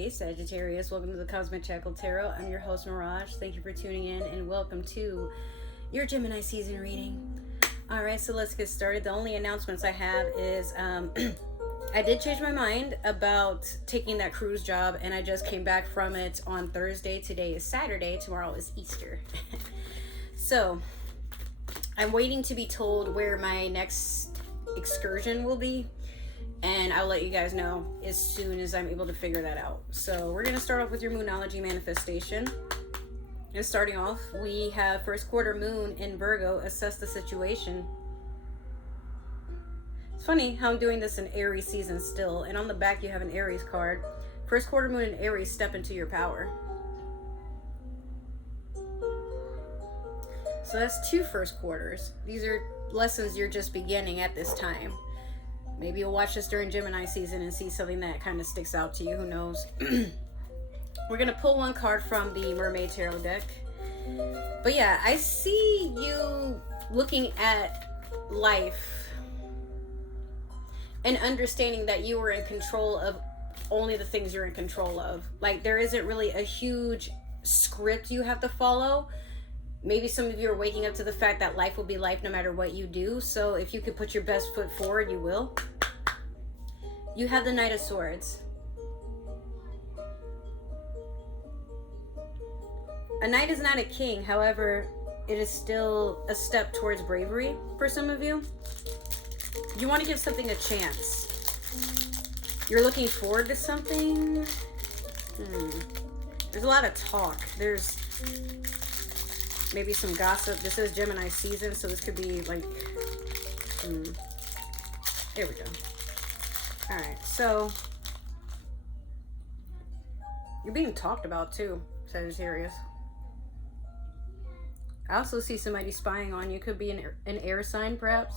day, Sagittarius. Welcome to the Cosmic Jackal Tarot. I'm your host, Mirage. Thank you for tuning in and welcome to your Gemini season reading. Alright, so let's get started. The only announcements I have is I did change my mind about taking that cruise job, and I just came back from it on Thursday. Today is Saturday. Tomorrow is Easter. So I'm waiting to be told where my next excursion will be, and I'll let you guys know as soon as I'm able to figure that out. So we're going to start off with your Moonology manifestation. And starting off, we have first quarter moon in Virgo. Assess the situation. It's funny how I'm doing this in Aries season still. And on the back, you have an Aries card. First quarter moon in Aries, step into your power. So that's two first quarters. These are lessons you're just beginning at this time. Maybe you'll watch this during Gemini season and see something that kind of sticks out to you. Who knows? We're going to pull one card from the Mermaid Tarot deck. But yeah, I see you looking at life and understanding that you are in control of only the things you're in control of. Like, there isn't really a huge script you have to follow. Maybe some of you are waking up to the fact that life will be life no matter what you do. So if you could put your best foot forward, you will. You have the Knight of Swords. A knight is not a king. However, it is still a step towards bravery for some of you. You want to give something a chance. You're looking forward to something. There's a lot of talk. There's maybe some gossip. This is Gemini season, so this could be like, there we go. All right, so you're being talked about too, Sagittarius. I also see somebody spying on you. Could be an air sign, perhaps.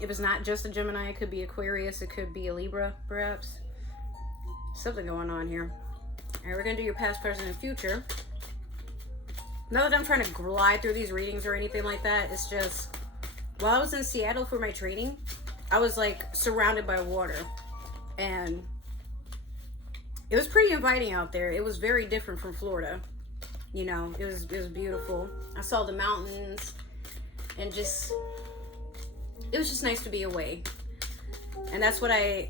If it's not just a Gemini, it could be Aquarius. It could be a Libra, perhaps. Something going on here. All right, we're going to do your past, present, and future. Not that I'm trying to glide through these readings or anything like that. It's just, while I was in Seattle for my training, I was like surrounded by water. And it was pretty inviting out there. It was very different from Florida. You know, it was beautiful. I saw the mountains and just, it was just nice to be away. And that's why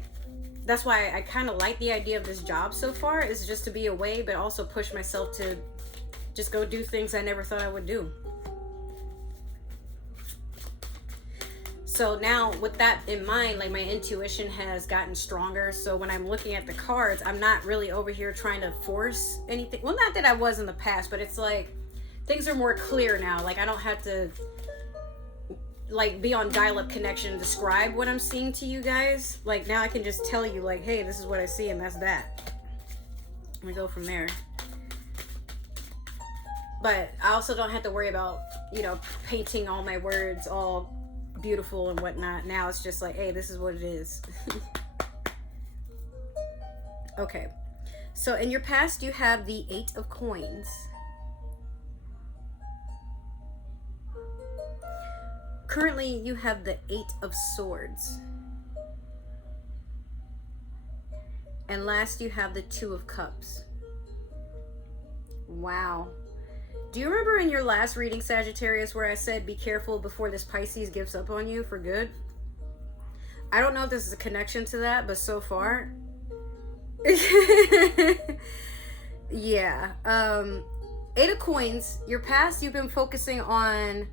I kind of like the idea of this job so far, is just to be away, but also push myself to just go do things I never thought I would do. So now with that in mind, like, my intuition has gotten stronger. So when I'm looking at the cards, I'm not really over here trying to force anything. Well, not that I was in the past, but it's like things are more clear now. Like, I don't have to like be on dial-up connection and describe what I'm seeing to you guys. Like, now I can just tell you, like, hey, this is what I see and that's that. We go from there. But I also don't have to worry about, you know, painting all my words all beautiful and whatnot. Now it's just like, hey, this is what it is. Okay, so in your past you have the 8 of Coins. Currently you have the 8 of Swords, and last you have the 2 of Cups. Wow. Do you remember in your last reading, Sagittarius, where I said be careful before this Pisces gives up on you for good? I don't know if this is a connection to that, but so far. Yeah. 8 of Coins. Your past, you've been focusing on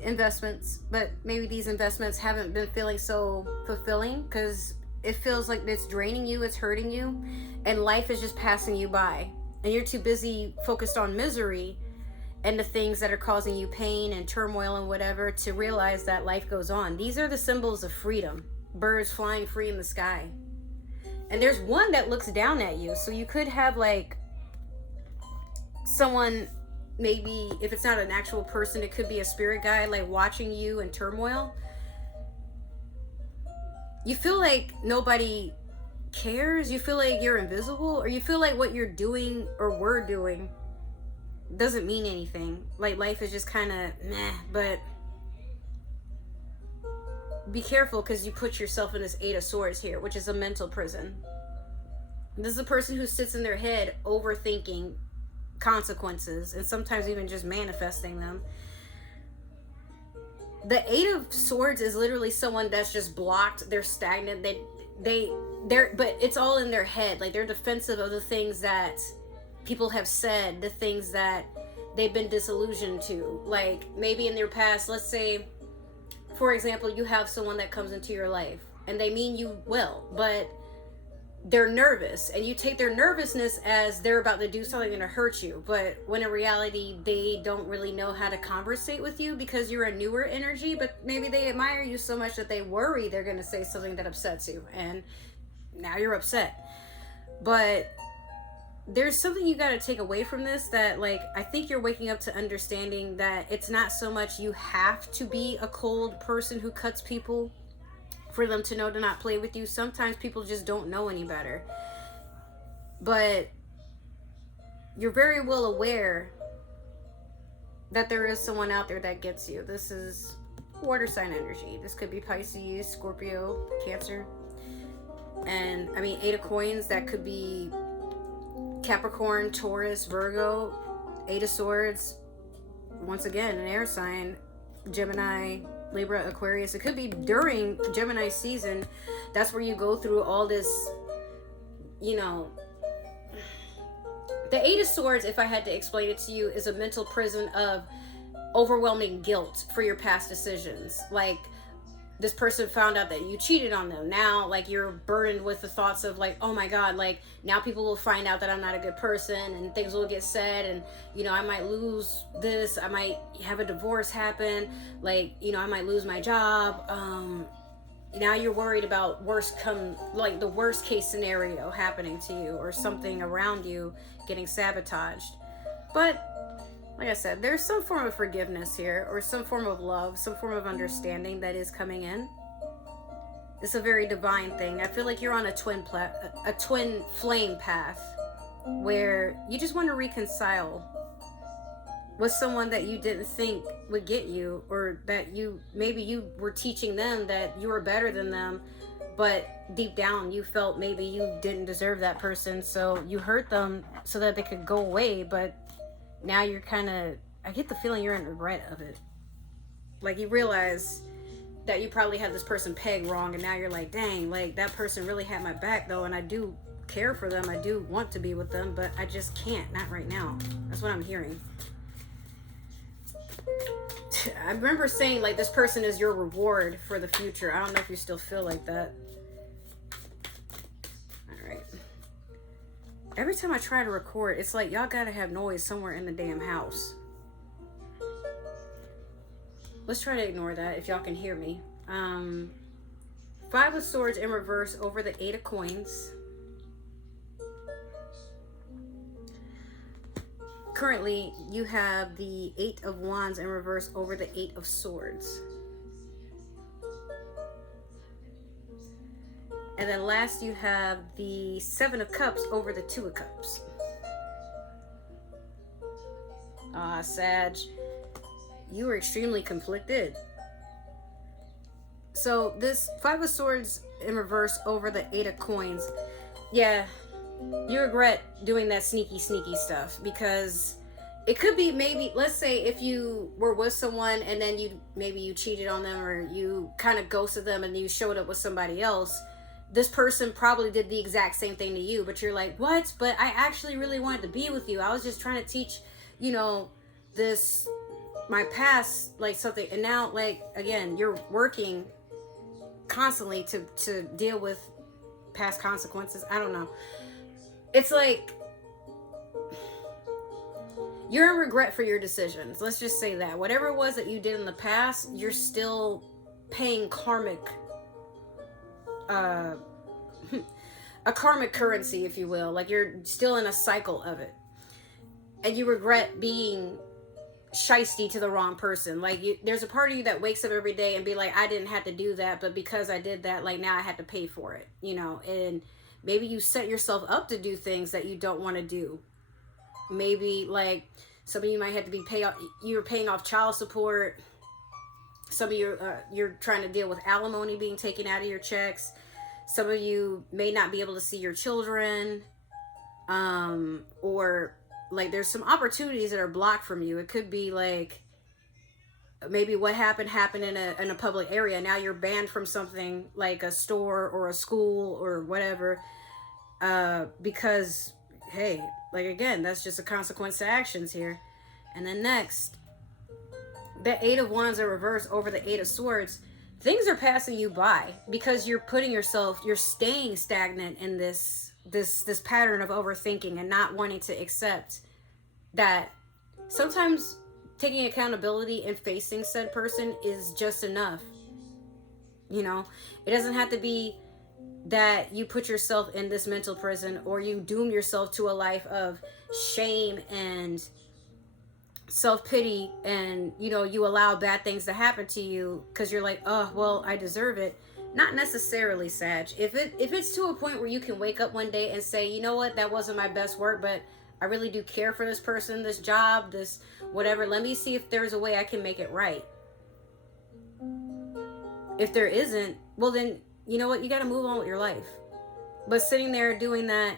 investments, but maybe these investments haven't been feeling so fulfilling because it feels like it's draining you, it's hurting you, and life is just passing you by. And you're too busy focused on misery and the things that are causing you pain and turmoil and whatever to realize that life goes on. These are the symbols of freedom. Birds flying free in the sky. And there's one that looks down at you. So you could have like someone, maybe if it's not an actual person, it could be a spirit guide, like watching you in turmoil. You feel like nobody cares. You feel like you're invisible, or you feel like what you're doing or we're doing doesn't mean anything. Like, life is just kind of meh. But be careful, because you put yourself in this 8 of Swords here, which is a mental prison. This is a person who sits in their head overthinking consequences and sometimes even just manifesting them. The Eight of Swords is literally someone that's just blocked. They're stagnant. But it's all in their head. Like, they're defensive of the things that people have said, the things that they've been disillusioned to. Like, maybe in their past, let's say, for example, you have someone that comes into your life and they mean you well, but they're nervous, and you take their nervousness as they're about to do something to hurt you, but when in reality they don't really know how to conversate with you because you're a newer energy, but maybe they admire you so much that they worry they're going to say something that upsets you, and now you're upset. But there's something you got to take away from this, that, like, I think you're waking up to understanding that it's not so much you have to be a cold person who cuts people for them to know to not play with you. Sometimes people just don't know any better. But you're very well aware that there is someone out there that gets you. This is water sign energy. This could be Pisces, Scorpio, Cancer. And I mean, Eight of Coins, that could be Capricorn, Taurus, Virgo. Eight of Swords, once again, an air sign, Gemini, Libra, Aquarius. It could be during Gemini season. That's where you go through all this, you know. The Eight of Swords, if I had to explain it to you, is a mental prison of overwhelming guilt for your past decisions. Like, this person found out that you cheated on them. Now, like, you're burdened with the thoughts of, like, oh my God, like, now people will find out that I'm not a good person, and things will get said, and, you know, I might lose this, I might have a divorce happen, like, you know, I might lose my job. Now you're worried about the worst case scenario happening to you, or something around you getting sabotaged. But like I said, there's some form of forgiveness here, or some form of love, some form of understanding that is coming in. It's a very divine thing. I feel like you're on a twin flame path where you just want to reconcile with someone that you didn't think would get you, or that maybe you were teaching them that you were better than them, but deep down you felt maybe you didn't deserve that person, so you hurt them so that they could go away. But now you're I get the feeling you're in regret of it. Like, you realize that you probably had this person pegged wrong, and now you're like, dang, like, that person really had my back though, and I do care for them, I do want to be with them, but I just can't, not right now. That's what I'm hearing. I remember saying, like, this person is your reward for the future. I don't know if you still feel like that. Alright. Every time I try to record, it's like y'all gotta have noise somewhere in the damn house. Let's try to ignore that if y'all can hear me. Five of Swords in reverse over the Eight of Coins. Currently, you have the Eight of Wands in reverse over the Eight of Swords. And then last, you have the Seven of Cups over the Two of Cups. Sag, you were extremely conflicted. So this Five of Swords in reverse over the Eight of Coins. Yeah, you regret doing that sneaky stuff, because it could be, maybe, let's say if you were with someone and then you cheated on them, or you kind of ghosted them and you showed up with somebody else. This person probably did the exact same thing to you, but you're like, what? But I actually really wanted to be with you. I was just trying to teach, you know, my past, like, something. And now, like, again, you're working constantly to deal with past consequences. I don't know. It's like you're in regret for your decisions. Let's just say that. Whatever it was that you did in the past, you're still paying karmic, a karmic currency, if you will. Like, you're still in a cycle of it. And you regret being shiesty to the wrong person. Like, there's a part of you that wakes up every day and be like, I didn't have to do that, but because I did that, like, now I had to pay for it, you know. And maybe you set yourself up to do things that you don't want to do. Maybe, like, some of you might have to be you're paying off child support. Some of you, you're trying to deal with alimony being taken out of your checks. Some of you may not be able to see your children, or like there's some opportunities that are blocked from you. It could be like maybe what happened in a public area. Now you're banned from something like a store or a school or whatever, because hey, like again, that's just a consequence to actions here. And then next, the 8 of Wands are reversed over the 8 of Swords. Things are passing you by because you're staying stagnant in this pattern of overthinking and not wanting to accept that sometimes taking accountability and facing said person is just enough. You know, it doesn't have to be that you put yourself in this mental prison or you doom yourself to a life of shame and self-pity, and you know, you allow bad things to happen to you because you're like, oh well, I deserve it. Not necessarily, Sag. If it's to a point where you can wake up one day and say, you know what, that wasn't my best work, but I really do care for this person, this job, this whatever, let me see if there's a way I can make it right. If there isn't, well then, you know what, you got to move on with your life. But sitting there doing that,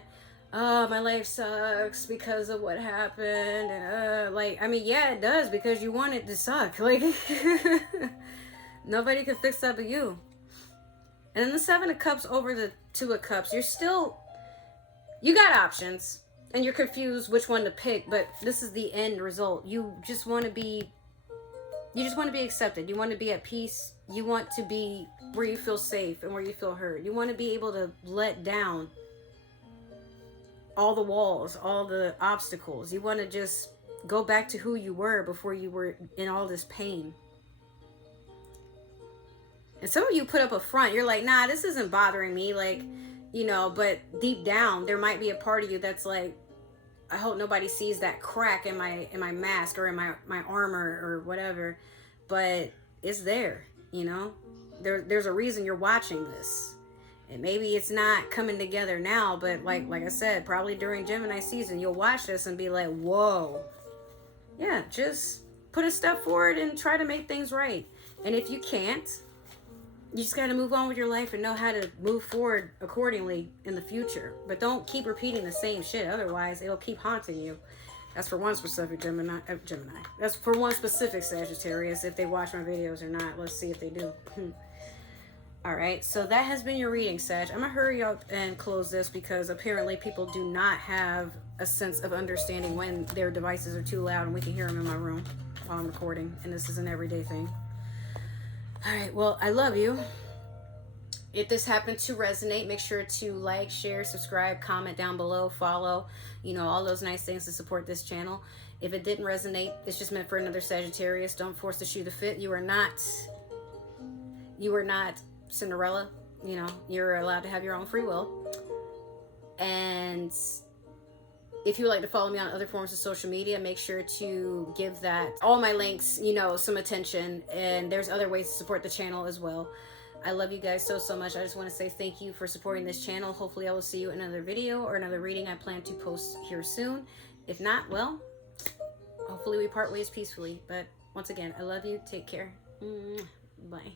oh, my life sucks because of what happened, and like, I mean, yeah, it does, because you want it to suck. Like, nobody can fix that but you. And then the 7 of Cups over the 2 of Cups, you got options, and you're confused which one to pick, but this is the end result. You just want to be accepted. You want to be at peace. You want to be where you feel safe and where you feel heard. You want to be able to let down all the walls, all the obstacles. You want to just go back to who you were before you were in all this pain. And some of you put up a front. You're like, nah, this isn't bothering me. Like, you know, but deep down, there might be a part of you that's like, I hope nobody sees that crack in my mask or in my armor or whatever. But it's there, you know. There's a reason you're watching this. And maybe it's not coming together now, but like I said, probably during Gemini season, you'll watch this and be like, whoa. Yeah, just put a step forward and try to make things right. And if you can't, you just got to move on with your life and know how to move forward accordingly in the future. But don't keep repeating the same shit. Otherwise, it'll keep haunting you. That's for one specific Gemini. That's for one specific Sagittarius. If they watch my videos or not, let's see if they do. All right, so that has been your reading, Sag. I'm going to hurry up and close this because apparently people do not have a sense of understanding when their devices are too loud and we can hear them in my room while I'm recording, and this is an everyday thing. All right, well, I love you. If this happened to resonate, make sure to like, share, subscribe, comment down below, follow, you know, all those nice things to support this channel. If it didn't resonate, it's just meant for another Sagittarius. Don't force the shoe to fit. You are not Cinderella. You know, you're allowed to have your own free will. And if you would like to follow me on other forms of social media, make sure to give that, all my links, you know, some attention. And there's other ways to support the channel as well. I love you guys so much. I just want to say thank you for supporting this channel. Hopefully I will see you in another video or another reading I plan to post here soon. If not, well, hopefully we part ways peacefully. But once again, I love you. Take care. Bye.